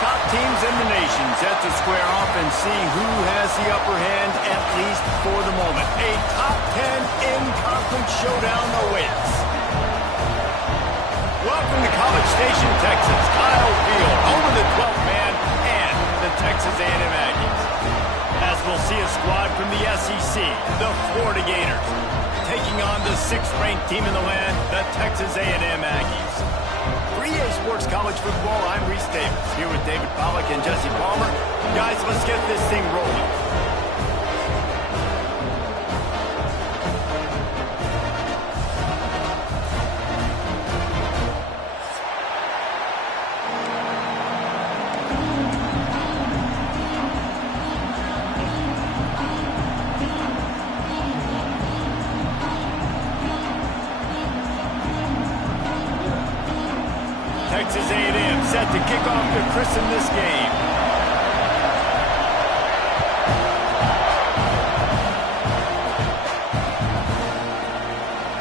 top teams in the nation set to square off and see who has the upper hand, at least for the moment. A top 10 in-conference showdown awaits. Welcome to College Station, Texas. Kyle Field, home of the 12th man and the Texas A&M Aggies. As we'll see a squad from the SEC, the Florida Gators, taking on the 6th-ranked team in the land, the Texas A&M Aggies. For EA Sports College Football, I'm Reese Davis, here with David Pollack and Jesse Palmer. Guys, let's get this thing rolling. Texas A&M set to kick off to christen this game.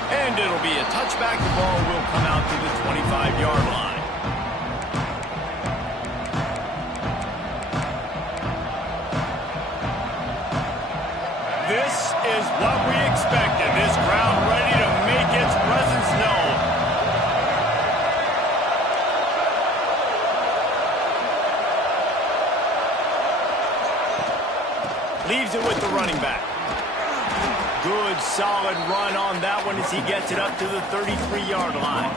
And it'll be a touchback. The ball will come out to the 25-yard line. This is what we expected. This crowd ready to make its presence known. Leaves it with the running back. Good, solid run on that one as he gets it up to the 33-yard line.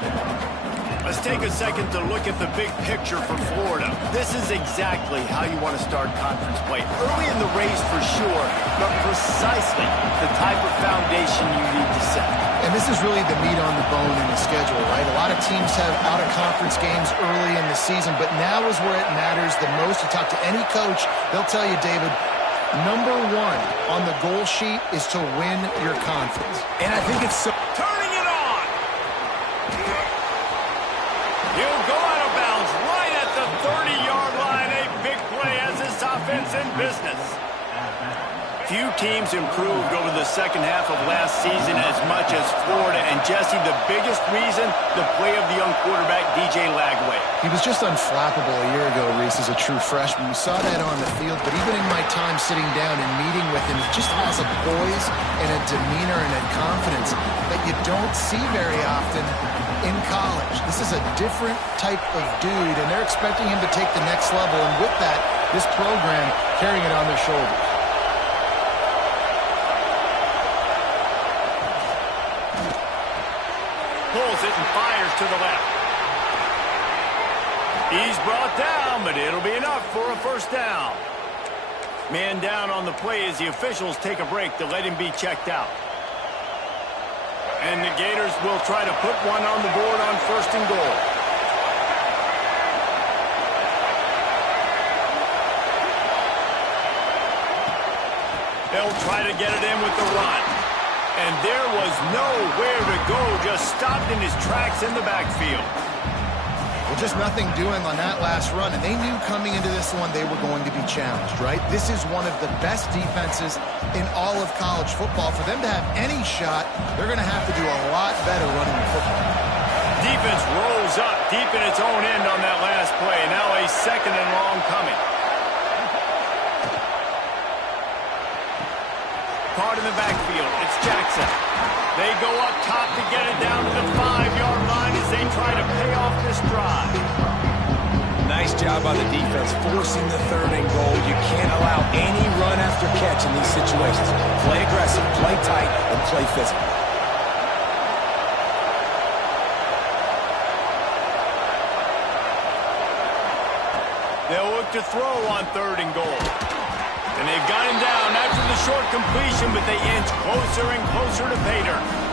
Let's take a second to look at the big picture for Florida. This is exactly how you want to start conference play. Early in the race for sure, but precisely the type of foundation you need to set. And this is really the meat on the bone in the schedule, right? A lot of teams have out-of-conference games early in the season, but now is where it matters the most. You talk to any coach, they'll tell you, David, number one on the goal sheet is to win your conference. And I think it's so... Turning it on! He'll go out of bounds right at the 30-yard line. A big play as this offense in business. Few teams improved over the second half of last season as much as Florida. And Jesse, the biggest reason, the play of the young quarterback, DJ Lagway. He was just unflappable a year ago, Reese, as a true freshman. We saw that on the field, but even in my time sitting down and meeting with him, he just has a poise and a demeanor and a confidence that you don't see very often in college. This is a different type of dude, and they're expecting him to take the next level, and with that, this program carrying it on their shoulders. Pulls it and fires to the left. He's brought down, but it'll be enough for a first down. Man down on the play as the officials take a break to let him be checked out. And the Gators will try to put one on the board on 1st and goal. They'll try to get it in with the run. And there was nowhere to go, just stopped in his tracks in the backfield. Well, just nothing doing on that last run, and they knew coming into this one they were going to be challenged, right? This is one of the best defenses in all of college football. For them to have any shot, they're going to have to do a lot better running the football. Defense rolls up deep in its own end on that last play. Now a 2nd and long coming. Caught in the backfield. It's Jackson. They go up top to get it down to the 5-yard line as they try to pay off this drive. Nice job by the defense forcing the 3rd and goal. You can't allow any run after catch in these situations. Play aggressive, play tight, and play physical. They'll look to throw on 3rd and goal. And they've got him down after the short completion, but they inch closer and closer to pay dirt.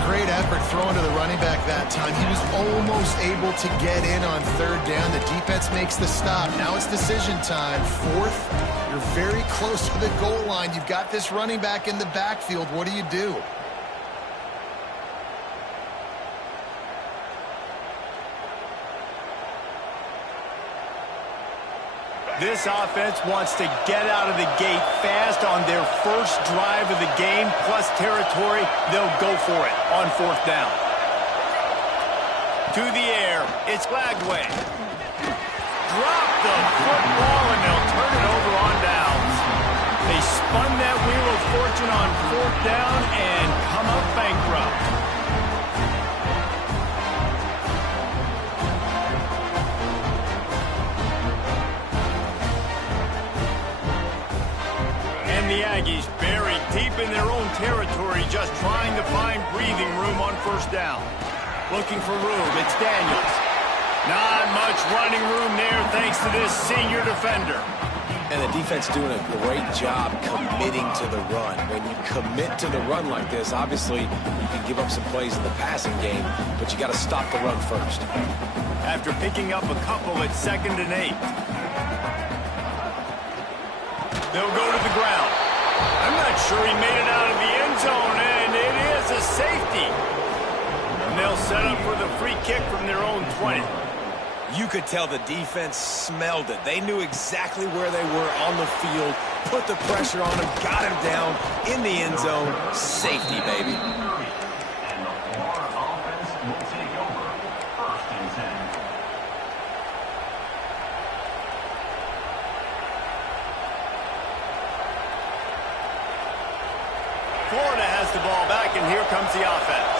a great effort throwing to the running back that time. He was almost able to get in on third down. The defense makes the stop. Now it's decision time. Fourth, you're very close to the goal line. You've got this running back in the backfield. What do you do? This offense wants to get out of the gate fast on their first drive of the game, plus territory. They'll go for it on fourth down. To the air, it's Lagway. Drop the football, and they'll turn it over on downs. They spun that wheel of fortune on fourth down and come up bankrupt. The Aggies buried deep in their own territory, just trying to find breathing room on first down. Looking for room, it's Daniels. Not much running room there thanks to this senior defender. And the defense doing a great job committing to the run. When you commit to the run like this, obviously you can give up some plays in the passing game, but you got to stop the run first. After picking up a couple at 2nd and 8. They'll go to the ground. I'm not sure he made it out of the end zone, and it is a safety. And they'll set up for the free kick from their own 20. You could tell the defense smelled it. They knew exactly where they were on the field, put the pressure on him, got him down in the end zone. Safety, baby. Florida has the ball back, and here comes the offense.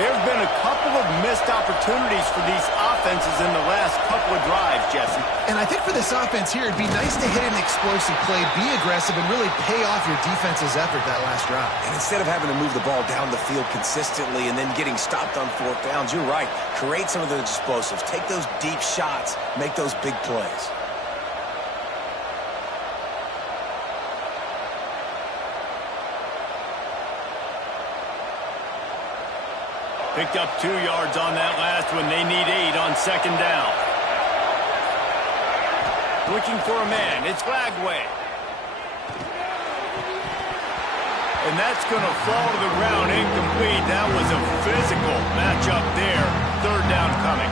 There have been a couple of missed opportunities for these offenses in the last couple of drives, Jesse. And I think for this offense here, it'd be nice to hit an explosive play, be aggressive, and really pay off your defense's effort that last drive. And instead of having to move the ball down the field consistently and then getting stopped on fourth downs, you're right. Create some of those explosives. Take those deep shots. Make those big plays. Picked up 2 yards on that last one. They need 8 on 2nd down. Looking for a man. It's Lagway. And that's going to fall to the ground incomplete. That was a physical matchup there. 3rd down coming.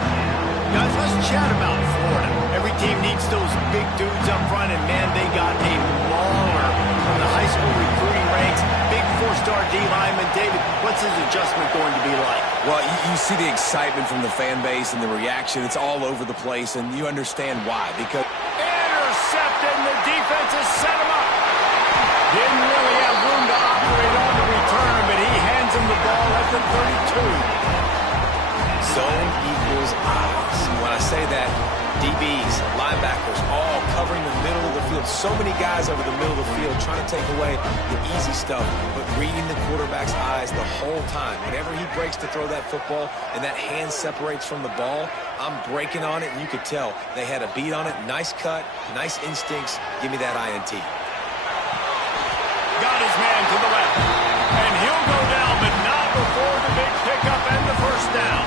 Guys, let's chat about Florida. Every team needs those big dudes up front, and man, they got a mauler from the high school recruiting ranks. Big 4-star D lineman. David, what's his adjustment going to be like? Well, you see the excitement from the fan base and the reaction. It's all over the place, and you understand why. Because intercepted, and the defense has set him up. Didn't really have room to operate on the return, but he hands him the ball at the 32. Zone equals eyes. When I say that, DBs, linebackers, all covering the middle of the field. So many guys over the middle of the field trying to take away the easy stuff, but reading the quarterback's eyes the whole time. Whenever he breaks to throw that football and that hand separates from the ball, I'm breaking on it, and you could tell they had a beat on it. Nice cut, nice instincts. Give me that INT. Got his man to the left, and he'll go down, but not before the big pickup and the first down.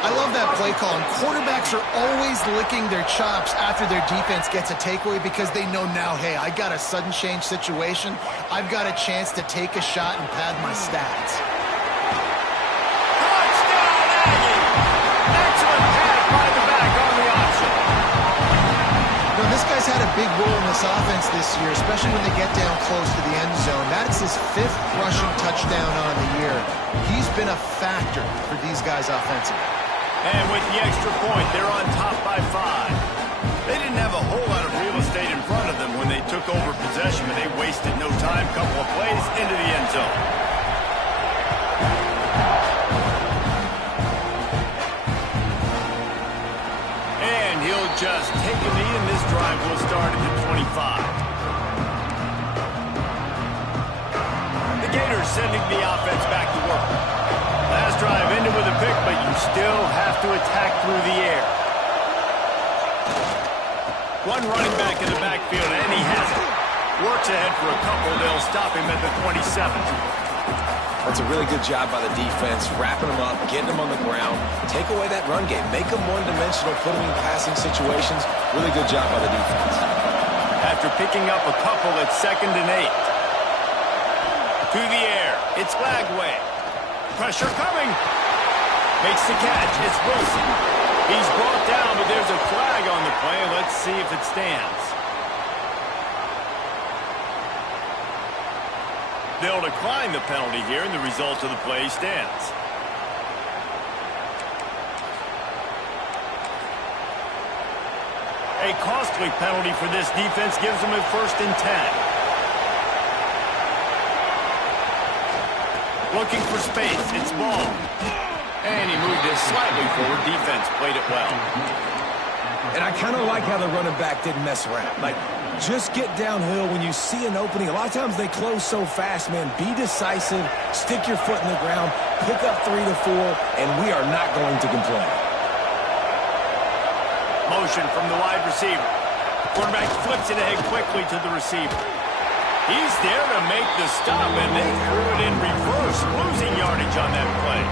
I love that play call, and quarterbacks are always licking their chops after their defense gets a takeaway because they know now, hey, I got a sudden change situation. I've got a chance to take a shot and pad my stats. Touchdown, Aggie! Excellent pass by the back on the option. You know, this guy's had a big role in this offense this year, especially when they get down close to the end zone. That's his 5th rushing touchdown on the year. He's been a factor for these guys offensively. And with the extra point, they're on top by 5. They didn't have a whole lot of real estate in front of them when they took over possession, but they wasted no time. Couple of plays into the end zone. And he'll just take a knee, and this drive will start at the 25. The Gators sending the offense back to work. Last drive ended with a pick, but you still have to attack through the air. One running back in the backfield, and he has it. Works ahead for a couple. They'll stop him at the 27. That's a really good job by the defense, wrapping them up, getting them on the ground, take away that run game, make them one-dimensional, put them in passing situations. Really good job by the defense. After picking up a couple at 2nd and 8. To the air. It's Lagway. Pressure coming. Makes the catch. It's Wilson. He's brought down, but there's a flag on the play. Let's see if it stands. They'll decline the penalty here, and the result of the play stands. A costly penalty for this defense gives them a 1st and 10. Looking for space. It's Ball. And he moved it slightly forward. Defense played it well. And I kind of like how the running back didn't mess around. Like, just get downhill when you see an opening. A lot of times they close so fast, man. Be decisive, stick your foot in the ground, pick up 3 to 4, and we are not going to complain. Motion from the wide receiver. Quarterback flips it ahead quickly to the receiver. He's there to make the stop, and they threw it in reverse, losing yardage on that play.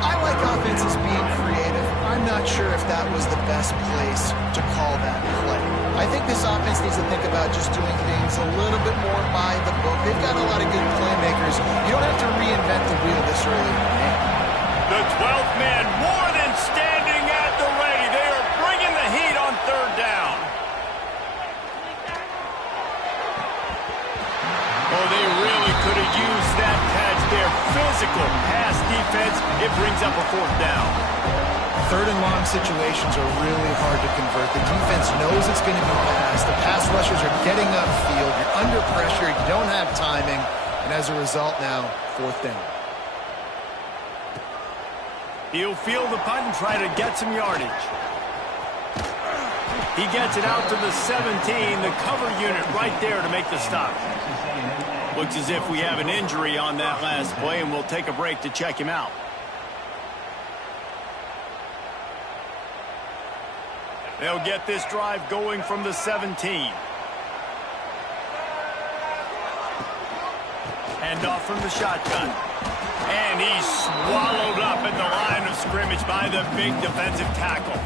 I like offenses being creative. I'm not sure if that was the best place to call that play. I think this offense needs to think about just doing things a little bit more by the book. They've got a lot of good playmakers. You don't have to reinvent the wheel this early in the game. The 12th man more than standing at the ready. They are bringing the heat on 3rd down. Oh, they really could have used that catch there. Physical pass defense. It brings up a 4th down. 3rd and long situations are really hard to convert. The defense knows it's going to be passed. The pass rushers are getting upfield. You're under pressure. You don't have timing. And as a result now, 4th down. He'll field the punt and try to get some yardage. He gets it out to the 17. The cover unit right there to make the stop. Looks as if we have an injury on that last play, and we'll take a break to check him out. They'll get this drive going from the 17. Hand off from the shotgun. And he's swallowed up at the line of scrimmage by the big defensive tackle.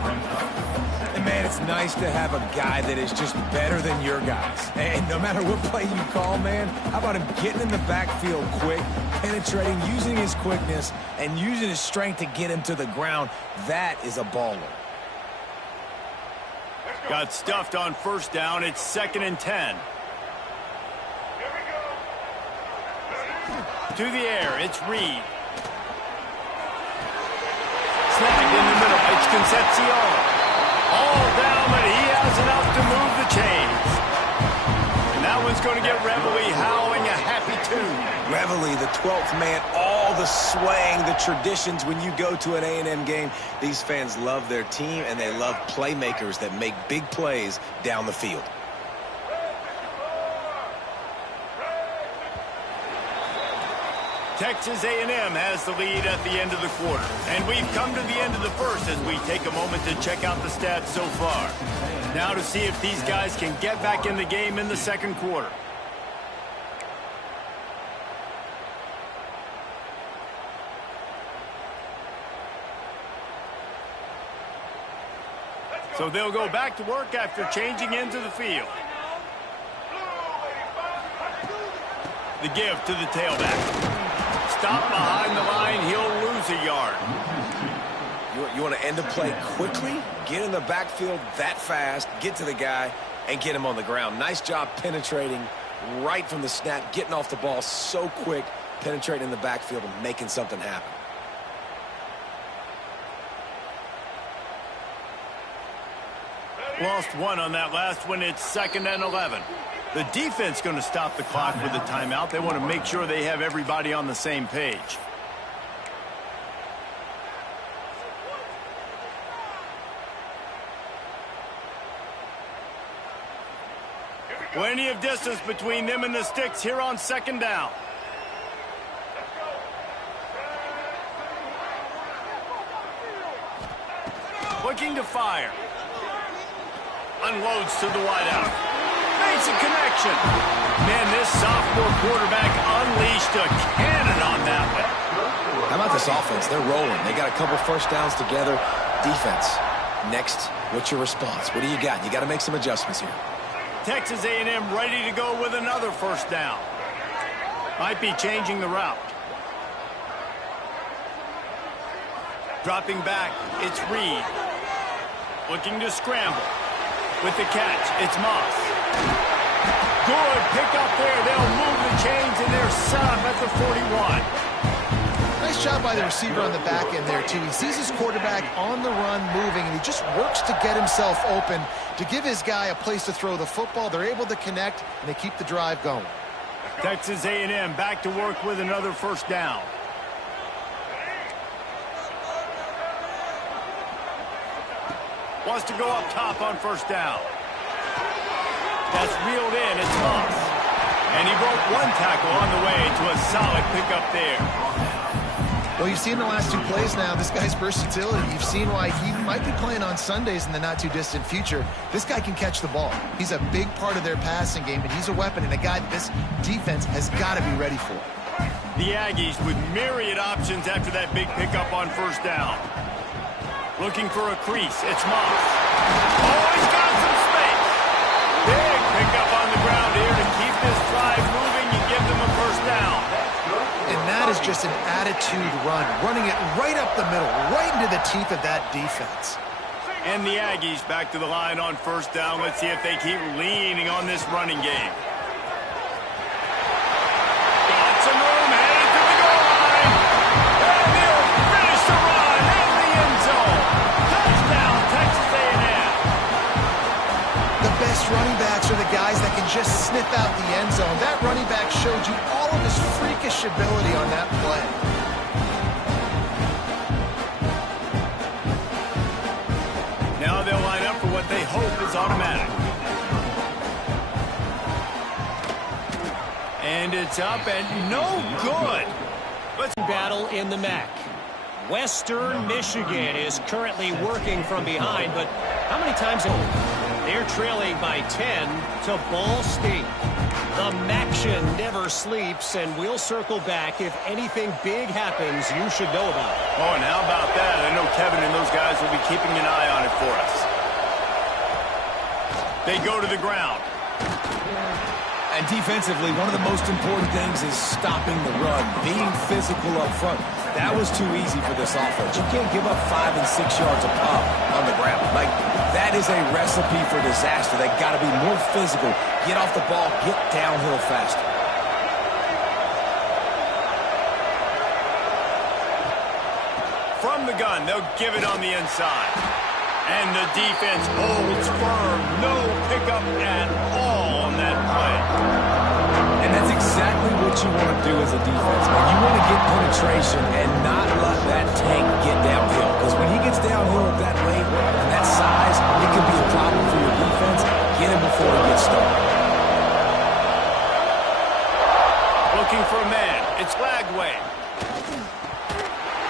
And, man, it's nice to have a guy that is just better than your guys. And no matter what play you call, man, how about him getting in the backfield quick, penetrating, using his quickness, and using his strength to get him to the ground. That is a baller. Got stuffed on 1st down. It's 2nd and 10. To the air, it's Reed. Snapped in the middle, it's Concepcion. All down, but he has enough to move the chains. And that one's going to get Reveille howling a happy tune. Reveille, the 12th man, all the swaying, the traditions when you go to an A&M game. These fans love their team, and they love playmakers that make big plays down the field. Texas A&M has the lead at the end of the quarter. And we've come to the end of the 1st as we take a moment to check out the stats so far. Now to see if these guys can get back in the game in the 2nd quarter. So they'll go back to work after changing into the field. The give to the tailback. Stop behind the line, he'll lose a yard. You want to end the play quickly, get in the backfield that fast, get to the guy, and get him on the ground. Nice job penetrating right from the snap, getting off the ball so quick, penetrating in the backfield and making something happen. Lost 1 on that last one. It's 2nd and 11. The defense going to stop the clock with a timeout. They want to make sure they have everybody on the same page. Plenty of distance between them and the sticks here on 2nd down. Looking to fire. Unloads to the wideout. Makes a connection. Man, this sophomore quarterback unleashed a cannon that one. How about this offense? They're rolling. They got a couple first downs together. Defense. Next, what's your response? What do you got? You got to make some adjustments here. Texas A&M ready to go with another first down. Might be changing the route. Dropping back, it's Reed. Looking to scramble. With the catch, it's Moss. Good pick up there. They'll move the chains, and they're set up at the 41. Nice job by the receiver on the back end there, too. He sees his quarterback on the run moving, and he just works to get himself open to give his guy a place to throw the football. They're able to connect, and they keep the drive going. Texas A&M back to work with another first down. Wants to go up top on first down. That's reeled in. It's Moss. And he broke one tackle on the way to a solid pickup there. Well, you've seen the last two plays now. This guy's versatility. You've seen why he might be playing on Sundays in the not-too-distant future. This guy can catch the ball. He's a big part of their passing game, and he's a weapon and a guy this defense has got to be ready for. The Aggies with myriad options after that big pickup on first down. Looking for a crease. It's Moss. Oh, he's got some space. Big pickup on the ground here to keep this drive moving and give them a first down. And that is just an attitude run, running it right up the middle, right into the teeth of that defense. And the Aggies back to the line on first down. Let's see if they keep leaning on this running game. Got some room, headed to the goal line. And he'll finish the run in the end zone. Touchdown, Texas A&M. The best running backs are the guys that can just sniff out the end zone. That running back showed you all of his freakish ability on that play. Now they'll line up for what they hope is automatic. And it's up and no good. Let's battle in the MAC. Western Michigan is currently working from behind, but how many times they're trailing by 10 to Ball State. The MACtion never sleeps, and we'll circle back if anything big happens you should know about. Oh, and how about that? I know Kevin and those guys will be keeping an eye on it for us. They go to the ground. And defensively, one of the most important things is stopping the run, being physical up front. That was too easy for this offense. You can't give up 5 and 6 yards a pop on the ground. Like, that is a recipe for disaster. They got to be more physical, get off the ball, get downhill faster. From the gun, they'll give it on the inside. And the defense holds firm. No pickup at all on that play. And that's exactly what you want to do as a defense, man. You want to get penetration and not let that tank get downhill. Because when he gets downhill at that rate and that size, it could be a problem for your defense. Get him before he gets started. Looking for a man. It's Lagway.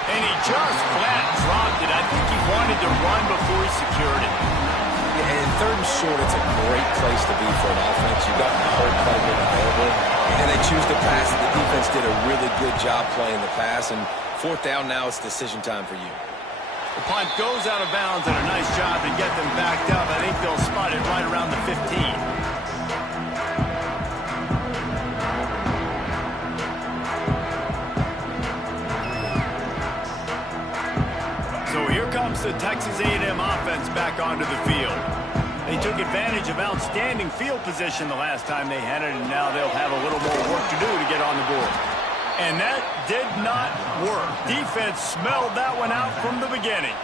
And he just flat dropped it. I think he wanted to run before he secured it. Yeah, and third and short, it's a great place to be for an offense. You've got the whole playbook available, and they choose to pass. The defense did a really good job playing the pass, and fourth down now, it's decision time for you. The punt goes out of bounds, and a nice job to get them backed up. I think they'll spot it right around the 15. So here comes the Texas A&M offense back onto the field. They took advantage of outstanding field position the last time they had it, and now they'll have a little more work to do to get on the board. And that did not work. Defense smelled that one out from the beginning.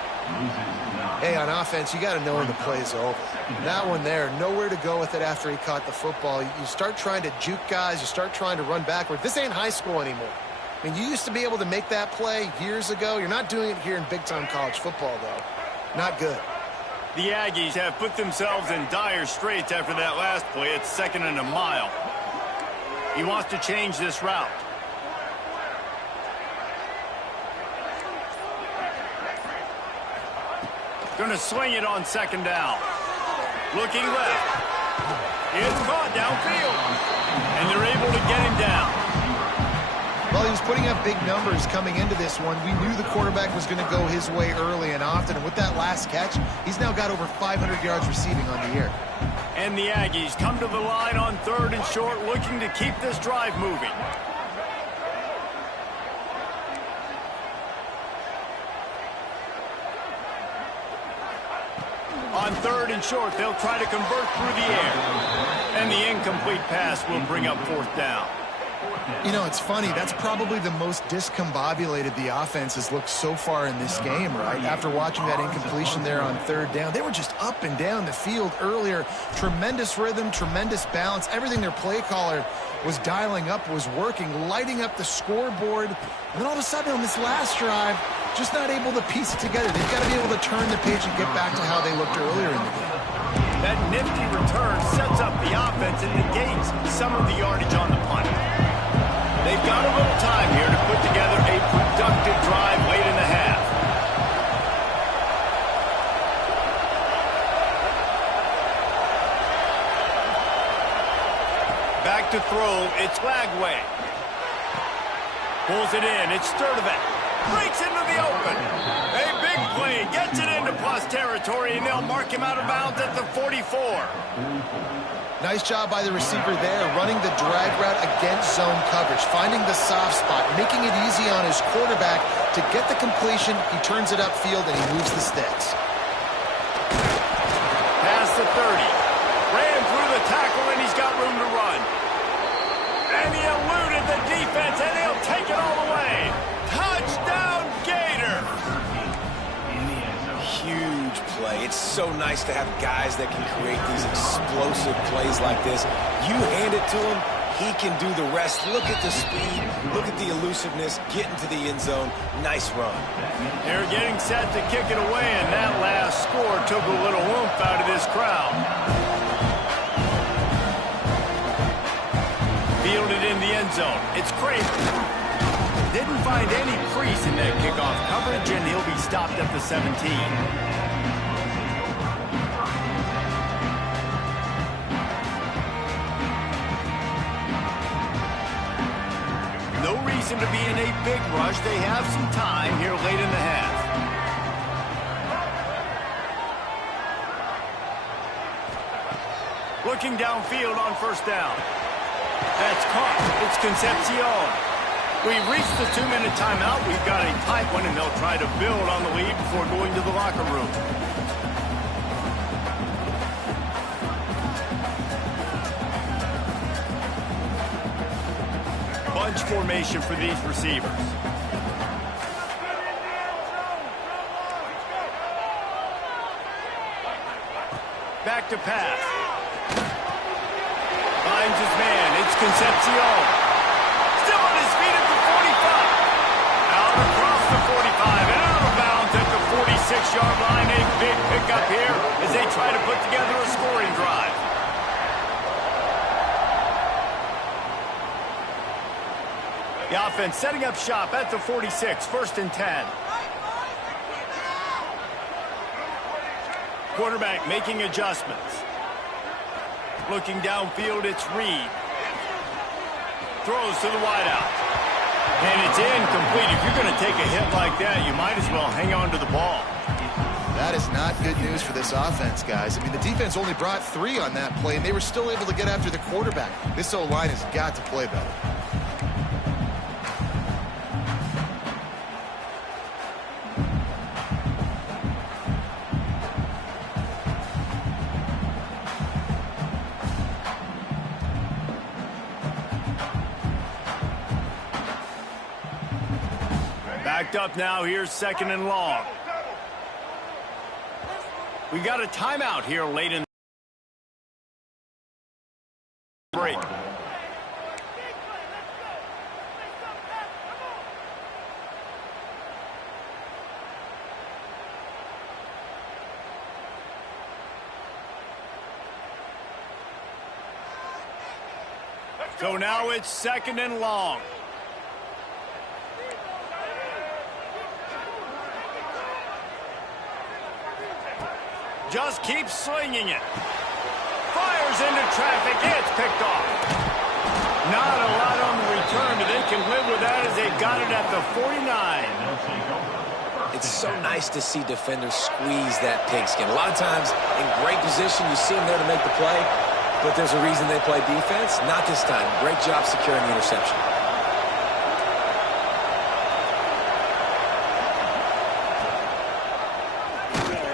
Hey, on offense, you got to know when the play is over. That one there, nowhere to go with it after he caught the football. You start trying to juke guys. You start trying to run backward. This ain't high school anymore. I mean, you used to be able to make that play years ago. You're not doing it here in big-time college football, though. Not good. The Aggies have put themselves in dire straits after that last play. It's 2nd and a mile. He wants to change this route. Going to swing it on 2nd down. Looking left. It's caught downfield. And they're able to get him down. Well, he was putting up big numbers coming into this one. We knew the quarterback was going to go his way early and often. And with that last catch, he's now got over 500 yards receiving on the year. And the Aggies come to the line on 3rd and short, looking to keep this drive moving. On 3rd and short, they'll try to convert through the air. And the incomplete pass will bring up 4th down. You know, it's funny. That's probably the most discombobulated the offense has looked so far in this game, right? After watching that incompletion there on 3rd down, they were just up and down the field earlier. Tremendous rhythm, tremendous balance. Everything their play caller was dialing up was working, lighting up the scoreboard. And then all of a sudden on this last drive, just not able to piece it together. They've got to be able to turn the page and get back to how they looked earlier in the game. That nifty return sets up the offense and negates some of the yardage on the punt. They've got a little time here to put together a productive drive late in the half. Back to throw, it's Lagway. Pulls it in, it's Sturdivant. Breaks into the open. A big play, gets it into plus territory, and they'll mark him out of bounds at the 44. Nice job by the receiver there, running the drag route against zone coverage, finding the soft spot, making it easy on his quarterback to get the completion. He turns it upfield, and he moves the sticks. Past the 30. Ran through the tackle, and he's got room to run. And he eluded the defense, and he'll take it all the way. Touchdown, Gator! Huge play. It's so nice to have guys that can create these explosive plays like this. You hand it to him, he can do the rest. Look at the speed, look at the elusiveness, get into the end zone. Nice run. They're getting set to kick it away, and that last score took a little oomph out of this crowd. Fielded in the end zone. It's Craven. Didn't find any crease in that kickoff coverage, and he'll be stopped at the 17. No reason to be in a big rush. They have some time here late in the half. Looking downfield on 1st down. That's caught. It's Concepcion. We've reached the 2-minute timeout. We've got a tight one, and they'll try to build on the lead before going to the locker room. Bunch formation for these receivers. Back to pass. Finds his man. It's Concepcion. Still on his feet at the 45. Out across the 45 and out of bounds at the 46-yard line. A big pickup here as they try to put together a scoring drive. The offense setting up shop at the 46, 1st and 10. Quarterback making adjustments. Looking downfield, it's Reed. Throws to the wideout. And it's incomplete. If you're going to take a hit like that, you might as well hang on to the ball. That is not good news for this offense, guys. I mean, the defense only brought 3 on that play, and they were still able to get after the quarterback. This O-line has got to play better. Backed up now. Here's 2nd and long. We got a timeout here late in the break. So now it's 2nd and long. Just keeps slinging it. Fires into traffic. It's picked off. Not a lot on the return, but they can live with that as the 49. It's so nice to see defenders squeeze that pigskin. A lot of times in great position, you see them there to make the play, but there's a reason they play defense. Not this time. Great job securing the interception.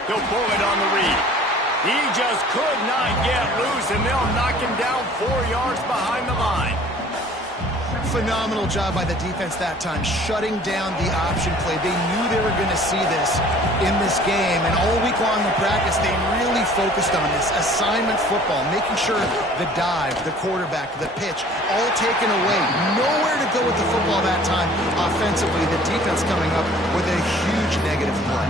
He'll pull it on the read. He just could not get loose, and they'll knock him down 4 yards behind the line. Phenomenal job by the defense that time, shutting down the option play. They knew they were going to see this in this game, and all week long in practice, they really focused on this assignment football, making sure the dive, the quarterback, the pitch, all taken away. Nowhere to go with the football that time offensively. The defense coming up with a huge negative play.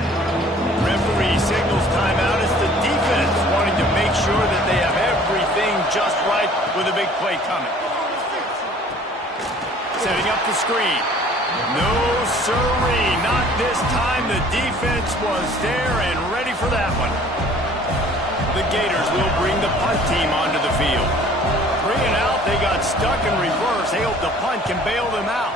Referee signals timeout as the defense wanting to make sure that they have everything just right with a big play coming. Setting up the screen. No siree, not this time. The defense was there and ready for that one. The Gators will bring the punt team onto the field. Bringing out, they got stuck in reverse. They hope the punt can bail them out.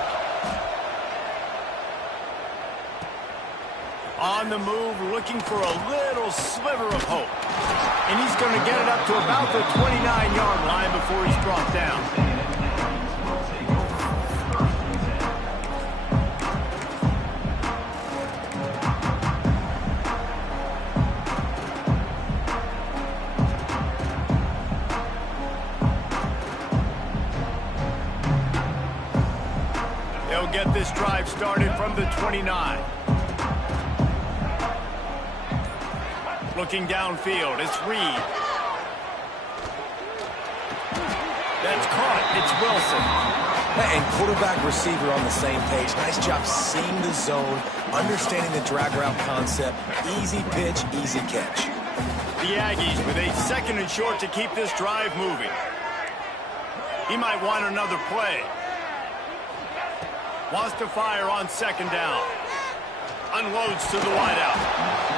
On the move, looking for a little sliver of hope. And he's going to get it up to about the 29-yard line before he's brought down. They'll get this drive started from the 29. Looking downfield, it's Reed. That's caught, it's Wilson. And quarterback receiver on the same page. Nice job seeing the zone, understanding the drag route concept. Easy pitch, easy catch. The Aggies with a 2nd and short to keep this drive moving. He might want another play. Wants to fire on 2nd down. Unloads to the wideout.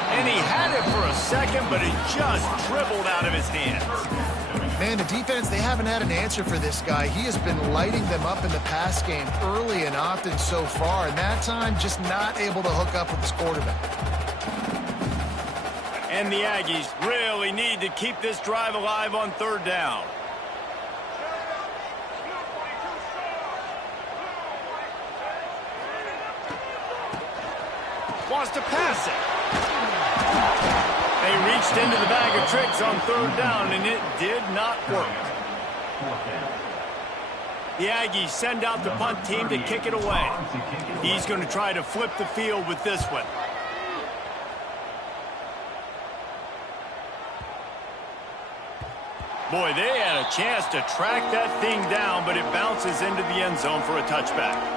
And he had it for a second, but it just dribbled out of his hands. Man, the defense, they haven't had an answer for this guy. He has been lighting them up in the pass game early and often so far, and that time just not able to hook up with his quarterback. And the Aggies really need to keep this drive alive on 3rd down. Wants to pass it. They reached into the bag of tricks on 3rd down, and it did not work. The Aggies send out the punt team to kick it away. He's going to try to flip the field with this one. Boy, they had a chance to track that thing down, but it bounces into the end zone for a touchback.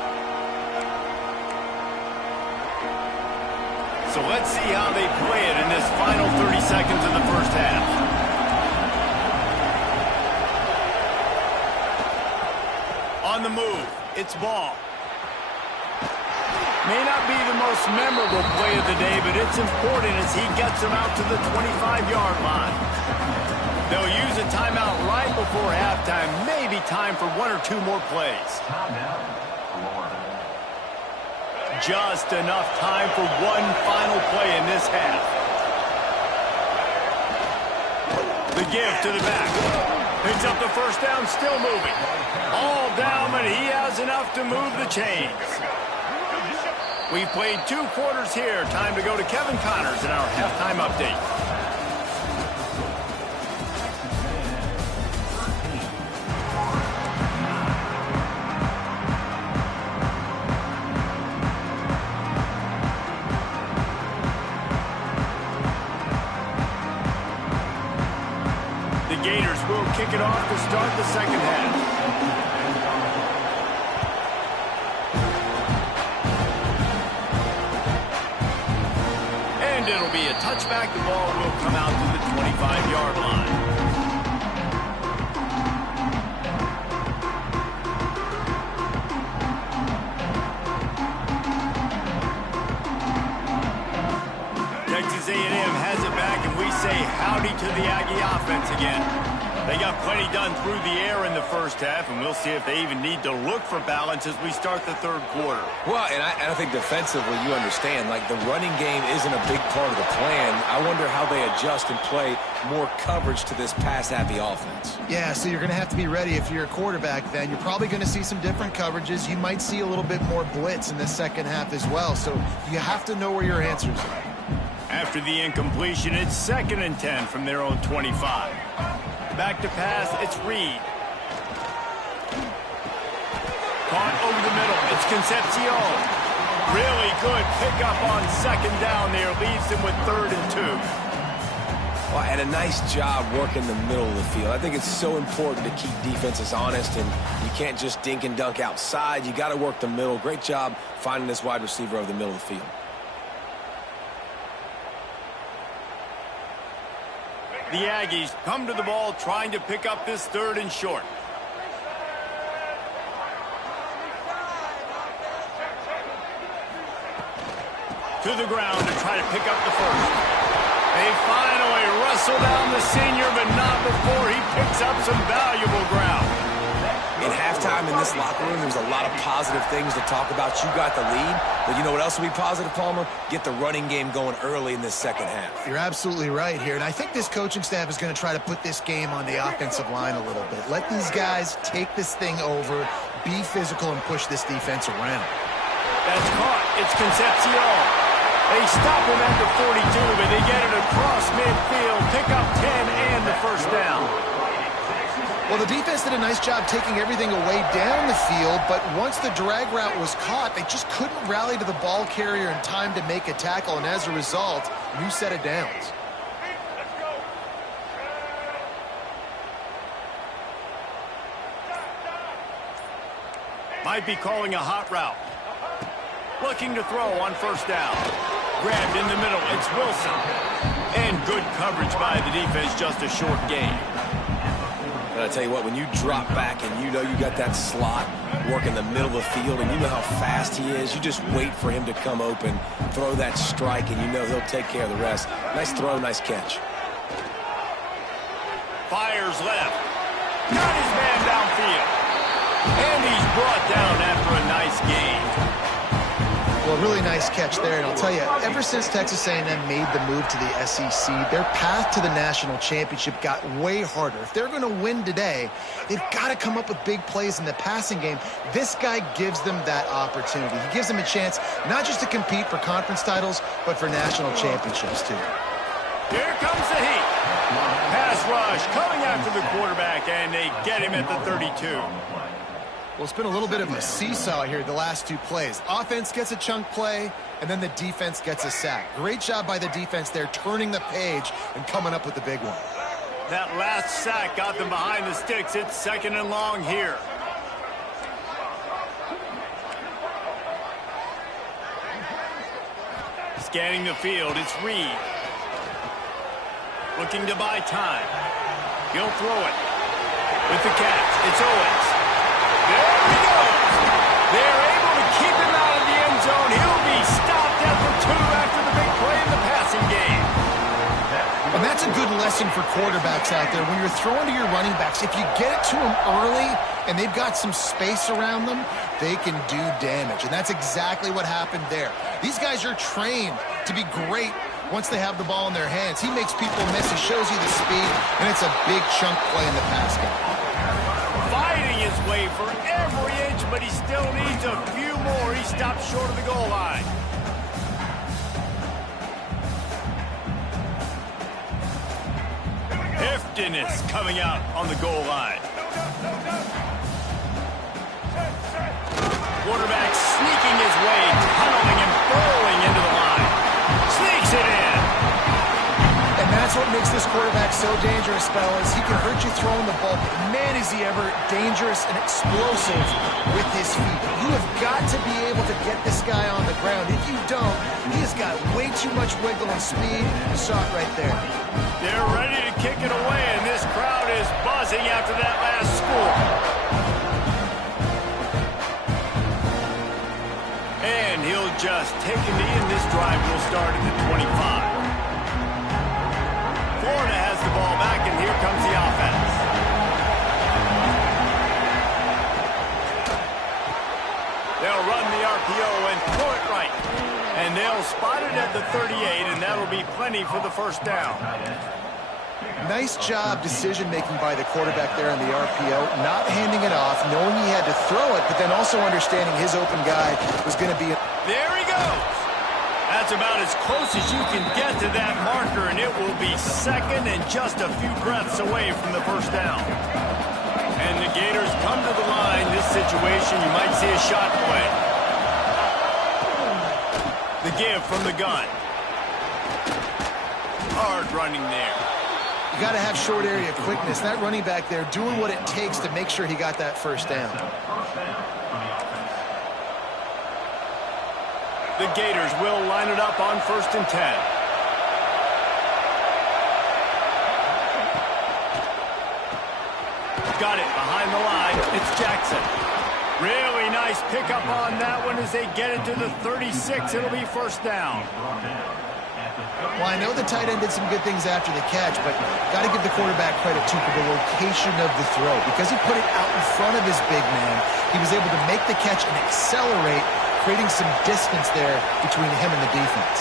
So let's see how they play it in this final 30 seconds of the first half. On the move, it's Ball. May not be the most memorable play of the day, but it's important as he gets them out to the 25-yard line. They'll use a timeout right before halftime. Maybe time for 1 or 2 more plays. Just enough time for one final play in this half. The give to the back. Picks up the 1st down, still moving. All down, but he has enough to move the chains. We've played 2 quarters here. Time to go to Kevin Connors in our halftime update. Gators will kick it off to start the 2nd half. And it'll be a touchback. The ball will come out to the 25-yard line. Texas A&M has it back, and we say howdy to the Aggie offense again. They got plenty done through the air in the first half, and we'll see if they even need to look for balance as we start the third quarter. Well, and I think defensively, you understand, like the running game isn't a big part of the plan. I wonder how they adjust and play more coverage to this pass-happy offense. Yeah, so you're going to have to be ready if you're a quarterback then. You're probably going to see some different coverages. You might see a little bit more blitz in the second half as well, so you have to know where your answers are. After the incompletion, it's 2nd and 10 from their own 25. Back to pass, it's Reed. Caught over the middle, it's Concepcion. Really good pickup on 2nd down there, leaves them with 3rd and 2. Well, and a nice job working the middle of the field. I think it's so important to keep defenses honest, and you can't just dink and dunk outside. You got to work the middle. Great job finding this wide receiver over the middle of the field. The Aggies come to the ball trying to pick up this 3rd and short. To the ground to try to pick up the 1st. They finally wrestle down the senior, but not before he picks up some valuable ground. In halftime in this locker room, there's a lot of positive things to talk about. You got the lead, but you know what else will be positive, Palmer? Get the running game going early in this second half. You're absolutely right here, and I think this coaching staff is going to try to put this game on the offensive line a little bit. Let these guys take this thing over, be physical, and push this defense around. That's caught. It's Concepcion. They stop him at the 42, but they get it across midfield, pick up 10 and the 1st down. Well, the defense did a nice job taking everything away down the field, but once the drag route was caught, they just couldn't rally to the ball carrier in time to make a tackle, and as a result, new set of downs. Might be calling a hot route. Looking to throw on 1st down. Grabbed in the middle, it's Wilson. And good coverage by the defense, just a short gain. But I tell you what, when you drop back and you know you got that slot working the middle of the field and you know how fast he is, you just wait for him to come open, throw that strike, and you know he'll take care of the rest. Nice throw, nice catch. Fires left. Got his man downfield. And he's brought down after a nice gain. Well, really nice catch there, and I'll tell you, ever since Texas A&M made the move to the SEC, their path to the national championship got way harder. If they're going to win today, they've got to come up with big plays in the passing game. This guy gives them that opportunity. He gives them a chance not just to compete for conference titles, but for national championships, too. Here comes the heat. Pass rush coming after the quarterback, and they get him at the 32. Well, it's been a little bit of a seesaw here the last 2 plays. Offense gets a chunk play, and then the defense gets a sack. Great job by the defense there, turning the page and coming up with the big one. That last sack got them behind the sticks. It's 2nd and long here. Scanning the field, it's Reed. Looking to buy time. He'll throw it. With the catch, it's Owens. There he goes. They're able to keep him out of the end zone. He'll be stopped at the 2 after the big play in the passing game. And that's a good lesson for quarterbacks out there. When you're throwing to your running backs, if you get it to them early and they've got some space around them, they can do damage. And that's exactly what happened there. These guys are trained to be great once they have the ball in their hands. He makes people miss. He shows you the speed, and it's a big chunk play in the pass game. Fighting his way for every inch, but he still needs a few more. He stopped short of the goal line. Hefton is coming out on the goal line. Quarterback sneaking his way, tunneling and burrowing into the line. Sneaks it in. And that's what makes this quarterback so dangerous, fellas. He can hurt you throwing the ball, but man, is he ever dangerous and explosive with his feet. You have got to be able to get this guy on the ground. If you don't, he has got way too much wiggle and speed. You saw it right there. They're ready to kick it away, and this crowd is buzzing after that last score. And he'll just take a knee, and this drive will start at the 25. Florida has the ball back, and here comes the offense. RPO and throw it right. And they'll spot it at the 38, and that'll be plenty for the first down. Nice job decision-making by the quarterback there on the RPO, not handing it off, knowing he had to throw it, but then also understanding his open guy was going to be... There he goes. That's about as close as you can get to that marker, and it will be second and just a few breaths away from the first down. And the Gators come to the line. This situation, you might see a shot play. The give from the gun. Hard running there. You got to have short area quickness. That running back there doing what it takes to make sure he got that first down. The Gators will line it up on 1st and 10. Got it behind the line. It's Jackson. Really nice pickup on that one as they get it to the 36. It'll be first down. Well, I know the tight end did some good things after the catch, but got to give the quarterback credit, too, for the location of the throw. Because he put it out in front of his big man, he was able to make the catch and accelerate, creating some distance there between him and the defense.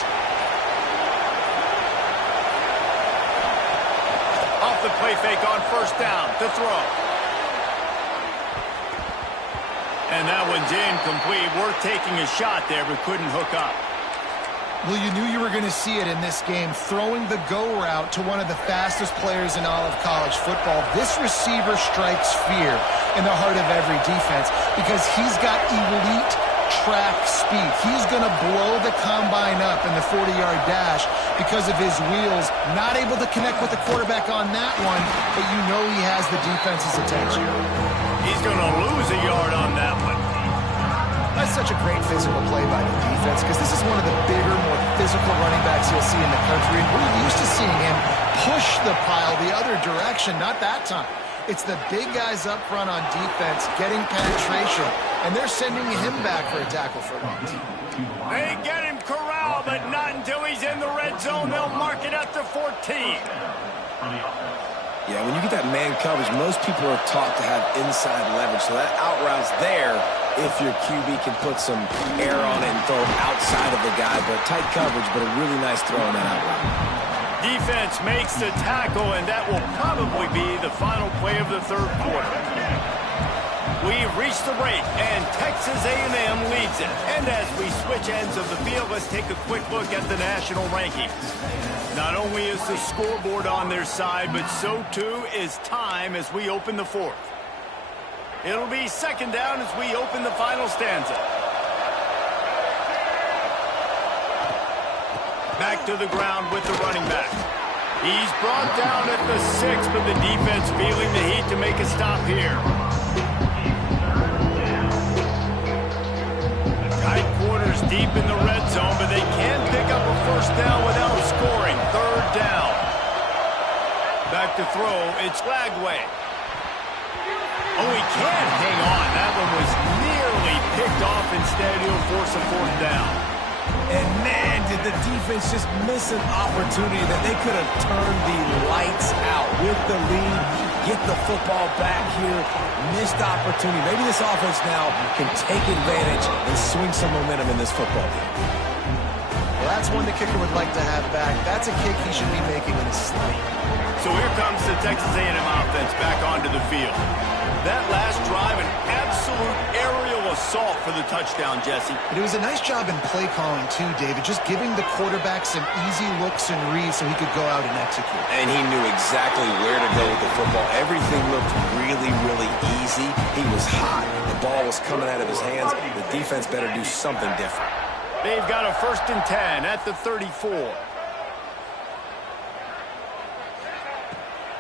Off the play fake on first down to throw. And that one's incomplete. Worth taking a shot there, but couldn't hook up. Well, you knew you were going to see it in this game, throwing the go route to one of the fastest players in all of college football. This receiver strikes fear in the heart of every defense because he's got elite track speed. He's going to blow the combine up in the 40-yard dash because of his wheels. Not able to connect with the quarterback on that one, but you know he has the defense's attention. He's going to lose a yard on that one. That's such a great physical play by the defense because this is one of the bigger, more physical running backs you'll see in the country. And we're used to seeing him push the pile the other direction, not that time. It's the big guys up front on defense getting penetration, and they're sending him back for a tackle for loss. They get him corralled, but not until he's in the red zone. They'll mark it up to 14. Yeah, when you get that man coverage, most people are taught to have inside leverage. So that out route's there if your QB can put some air on it and throw it outside of the guy. But tight coverage, but a really nice throw in that out route. Defense makes the tackle, and that will probably be the final play of the third quarter. We've reached the break, and Texas A&M leads it. And as we switch ends of the field, let's take a quick look at the national rankings. Not only is the scoreboard on their side, but so too is time as we open the fourth. It'll be second down as we open the final stanza. Back to the ground with the running back. He's brought down at the 6, but the defense feeling the heat to make a stop here. Tight quarters deep in the red zone, but they can pick up a first down without scoring. Third down. Back to throw. It's Lagway. Oh, he can't hang on. That one was nearly picked off. Instead, he'll force a fourth down. And man, did the defense just miss an opportunity that they could have turned the lights out with the lead, get the football back here, missed opportunity. Maybe this offense now can take advantage and swing some momentum in this football game. Well, that's one the kicker would like to have back. That's a kick he should be making in his sleep. So here comes the Texas A&M offense back onto the field. That last drive, an absolute aerial assault for the touchdown, Jesse. But it was a nice job in play calling, too, David, just giving the quarterback some easy looks and reads so he could go out and execute. And he knew exactly where to go with the football. Everything looked really, really easy. He was hot. The ball was coming out of his hands. The defense better do something different. They've got a 1st and 10 at the 34.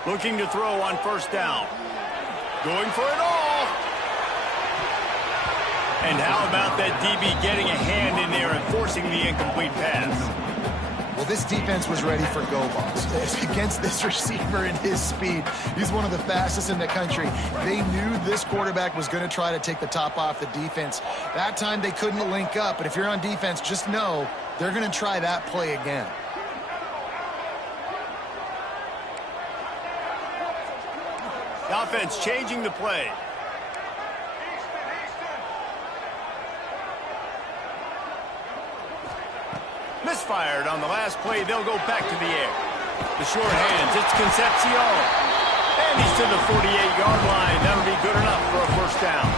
Looking to throw on first down. Going for it all. And how about that DB getting a hand in there and forcing the incomplete pass? Well, this defense was ready for go balls. Against this receiver and his speed, he's one of the fastest in the country. They knew this quarterback was going to try to take the top off the defense. That time they couldn't link up, but if you're on defense, just know they're going to try that play again. The offense changing the play. Misfired on the last play. They'll go back to the air. The short hands. It's Concepcion. And he's to the 48-yard line. That'll be good enough for a first down.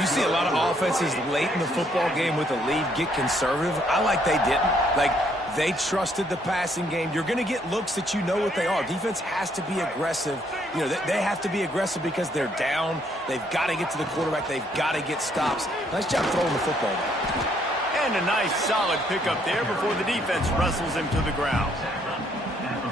You see a lot of offenses late in the football game with a lead get conservative. I like they didn't. Like, they trusted the passing game. You're going to get looks that you know what they are. Defense has to be aggressive. You know, they have to be aggressive because they're down. They've got to get to the quarterback. They've got to get stops. Nice job throwing the football. And a nice, solid pickup there before the defense wrestles him to the ground.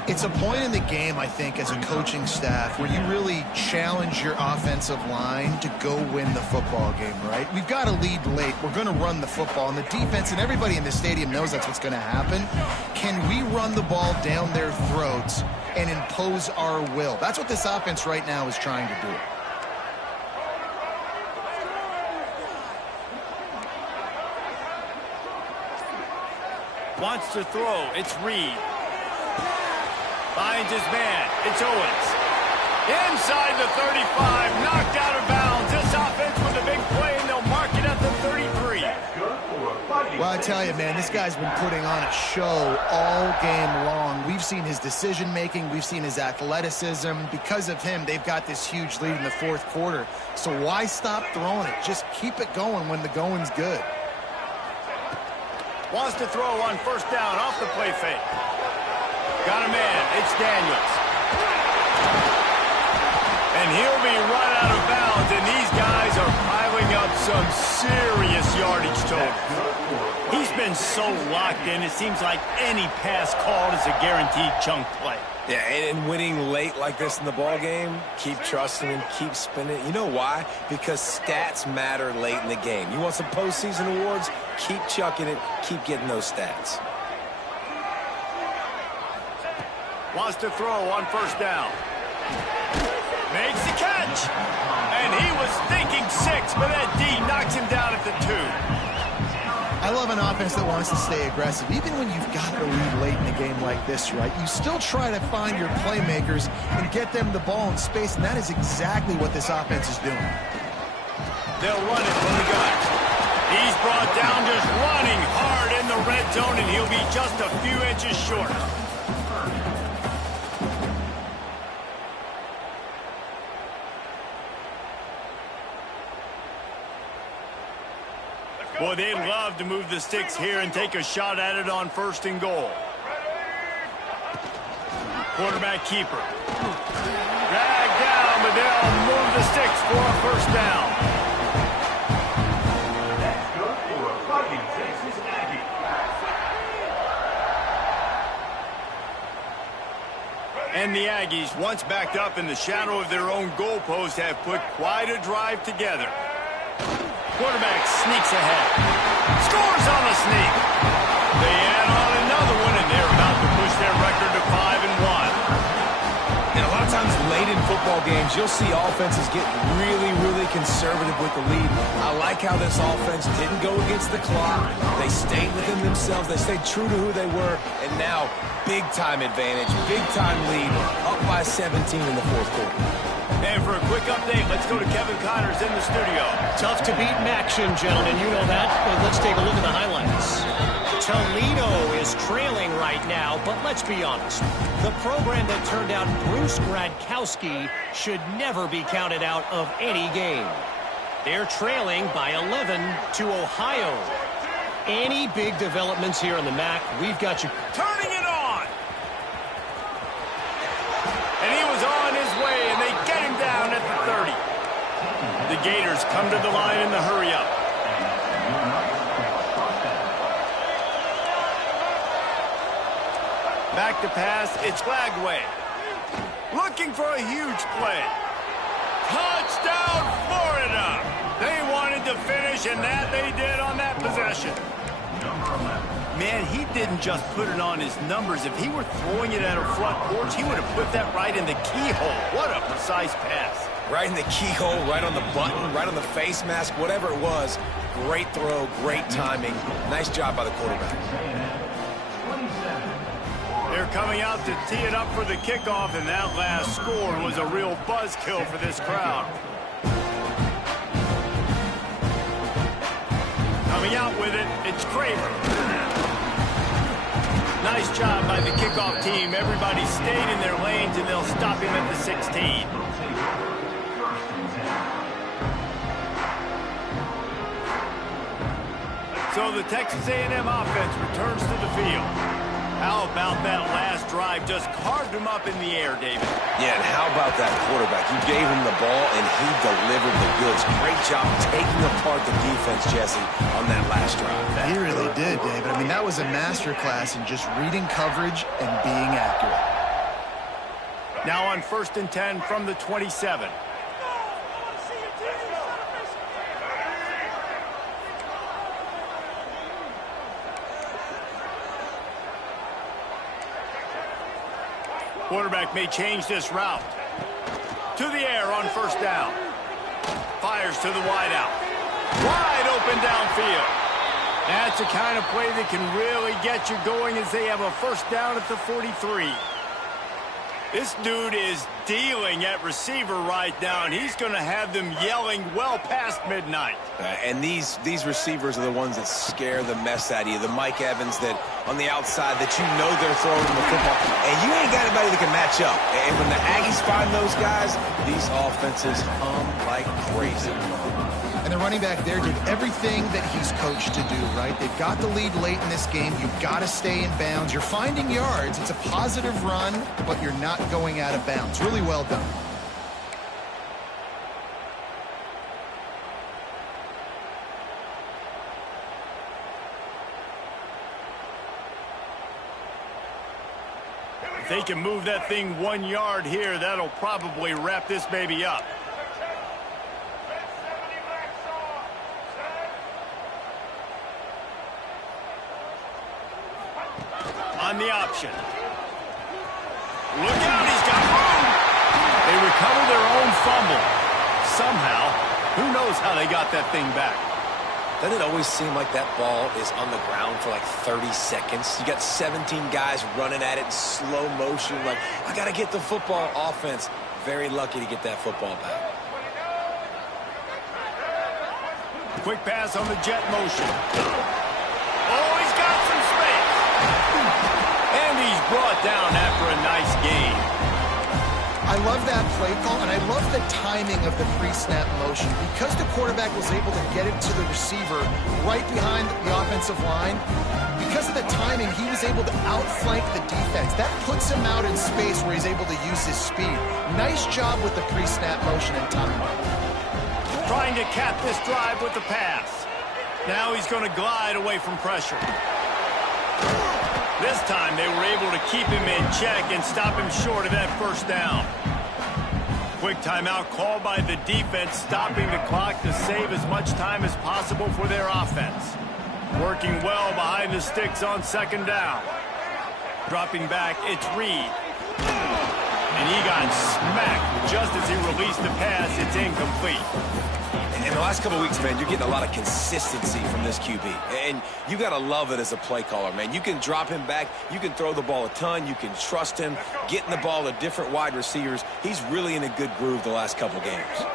It's a point in the game, I think, as a coaching staff where you really challenge your offensive line to go win the football game, right? We've got to lead late. We're going to run the football. And the defense and everybody in the stadium knows that's what's going to happen. Can we run the ball down their throats and impose our will? That's what this offense right now is trying to do. Wants to throw. It's Reed. Finds his man. It's Owens. Inside the 35. Knocked out of bounds. This offense with a big play, and they'll mark it at the 33. Well, I tell you, man, this guy's been putting on a show all game long. We've seen his decision-making. We've seen his athleticism. Because of him, they've got this huge lead in the fourth quarter. So why stop throwing it? Just keep it going when the going's good. Wants to throw on first down off the play fake. Got a man. It's Daniels. And he'll be run out of bounds, and these guys are piling up some serious yardage totals. He's been so locked in, it seems like any pass called is a guaranteed chunk play. Yeah, and winning late like this in the ball game, keep trusting him, keep spinning. You know why? Because stats matter late in the game. You want some postseason awards? Keep chucking it, keep getting those stats. Wants to throw on first down. Makes the catch. And he was thinking 6, but that D knocks him down at the 2. I love an offense that wants to stay aggressive. Even when you've got the lead late in a game like this, right, you still try to find your playmakers and get them the ball in space, and that is exactly what this offense is doing. They'll run it from the gun. He's brought down just running hard in the red zone, and he'll be just a few inches short. Boy, they'd love to move the sticks here and take a shot at it on first and goal. Quarterback keeper. Dragged down, but they'll move the sticks for a first down. And the Aggies, once backed up in the shadow of their own goalpost, have put quite a drive together. Quarterback sneaks ahead. Scores on the sneak. They add on another one, and they're about to push their record to 5-1. And a lot of times late in football games, you'll see offenses get really, really conservative with the lead. I like how this offense didn't go against the clock. They stayed within themselves. They stayed true to who they were. And now, big-time advantage, big-time lead, up by 17 in the fourth quarter. And for a quick update, let's go to Kevin Connors in the studio. Tough to beat in action, gentlemen. You know that. But let's take a look at the highlights. Toledo is trailing right now, but let's be honest. The program that turned out Bruce Gradkowski should never be counted out of any game. They're trailing by 11 to Ohio. Any big developments here in the MAC, we've got you. Turning it on! And he was on his way, and they get him down at the 30. The Gators come to the line in the hurry-up. Back to pass, it's Flagway. Looking for a huge play. Touchdown, Florida! They wanted to finish, and that they did on that possession. Man, he didn't just put it on his numbers. If he were throwing it at a front porch, he would have put that right in the keyhole. What a precise pass. Right in the keyhole, right on the button, right on the face mask, whatever it was. Great throw, great timing. Nice job by the quarterback. They're coming out to tee it up for the kickoff, and that last score was a real buzzkill for this crowd. Coming out with it, it's Kramer. Nice job by the kickoff team. Everybody stayed in their lanes, and they'll stop him at the 16. So the Texas A&M offense returns to the field. How about that last drive? Just carved him up in the air, David. Yeah, and how about that quarterback? You gave him the ball, and he delivered the goods. Great job taking apart the defense, Jesse, on that last drive. He really did, David. I mean, that was a masterclass in just reading coverage and being accurate. Now on 1st and 10 from the 27. Quarterback may change this route. To the air on 1st down. Fires to the wideout. Wide open downfield. That's the kind of play that can really get you going as they have a 1st down at the 43. This dude is dealing at receiver right now, and he's going to have them yelling well past midnight. And these receivers are the ones that scare the mess out of you. The Mike Evans that on the outside that you know they're throwing the football, and you ain't got anybody that can match up. And when the Aggies find those guys, these offenses hum like crazy. And the running back there did everything that he's coached to do, right? They've got the lead late in this game. You've got to stay in bounds. You're finding yards. It's a positive run, but you're not going out of bounds. Really well done. If they can move that thing 1 yard here, that'll probably wrap this baby up. On the option. Look out, he's got room. They recover their own fumble. Somehow, who knows how they got that thing back. Doesn't it always seem like that ball is on the ground for like 30 seconds? You got 17 guys running at it in slow motion. Like, I got to get the football. Offense, very lucky to get that football back. Quick pass on the jet motion. Oh, he's got some space. And he's brought down after a nice gain. I love that play call, and I love the timing of the pre-snap motion. Because the quarterback was able to get it to the receiver right behind the offensive line, because of the timing, he was able to outflank the defense. That puts him out in space where he's able to use his speed. Nice job with the pre-snap motion and timing. Trying to cap this drive with the pass. Now he's going to glide away from pressure. This time they were able to keep him in check and stop him short of that 1st down. Quick timeout called by the defense, stopping the clock to save as much time as possible for their offense. Working well behind the sticks on 2nd down. Dropping back, it's Reed. And he got smacked just as he released the pass. It's incomplete. In the last couple of weeks, man, you're getting a lot of consistency from this QB. And you got to love it as a play caller, man. You can drop him back. You can throw the ball a ton. You can trust him, getting the ball to different wide receivers. He's really in a good groove the last couple games.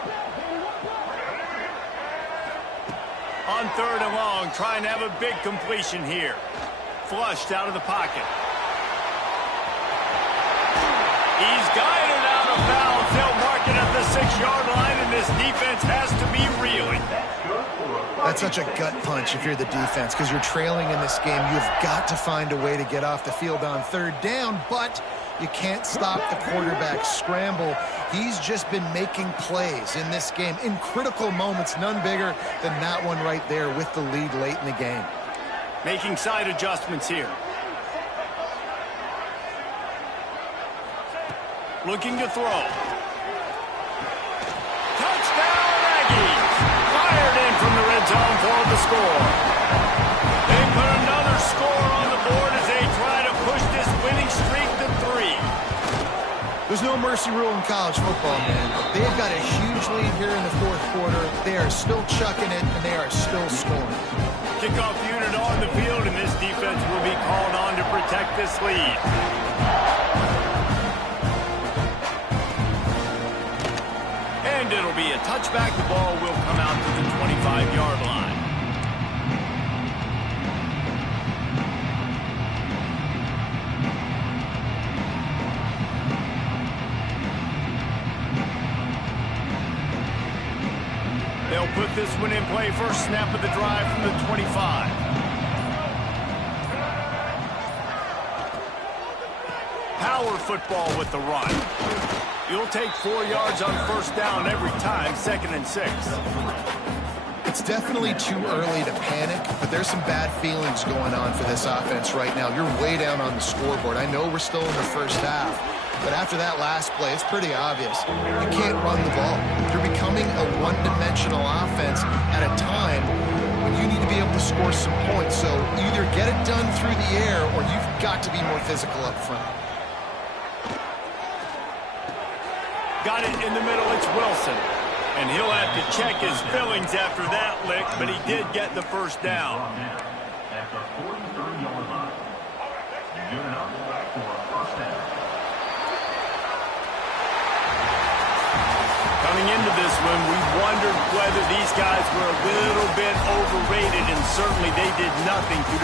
On 3rd and long, trying to have a big completion here. Flushed out of the pocket. He's guided out of bounds. They'll mark it at the 6-yard line, and this defense has to be reeling. That's such a gut punch if you're the defense, because you're trailing in this game. You've got to find a way to get off the field on 3rd down, but you can't stop the quarterback scramble. He's just been making plays in this game in critical moments, none bigger than that one right there with the lead late in the game. Making side adjustments here. Looking to throw. Touchdown, Aggies! Fired in from the red zone for the score. They put another score on the board as they try to push this winning streak to 3. There's no mercy rule in college football, man. They've got a huge lead here in the 4th quarter. They are still chucking it, and they are still scoring. Kickoff unit on the field, and this defense will be called on to protect this lead. And it'll be a touchback. The ball will come out to the 25-yard line. They'll put this one in play first snap of the drive from the 25. Power football with the run. You'll take 4 yards on first down every time, 2nd and 6. It's definitely too early to panic, but there's some bad feelings going on for this offense right now. You're way down on the scoreboard. I know we're still in the first half, but after that last play, it's pretty obvious. You can't run the ball. You're becoming a one-dimensional offense at a time when you need to be able to score some points. So either get it done through the air or you've got to be more physical up front. Got it in the middle, it's Wilson. And he'll have to check his fillings after that lick, but he did get the first down. Coming into this one, we wondered whether these guys were a little bit overrated, and certainly they did nothing to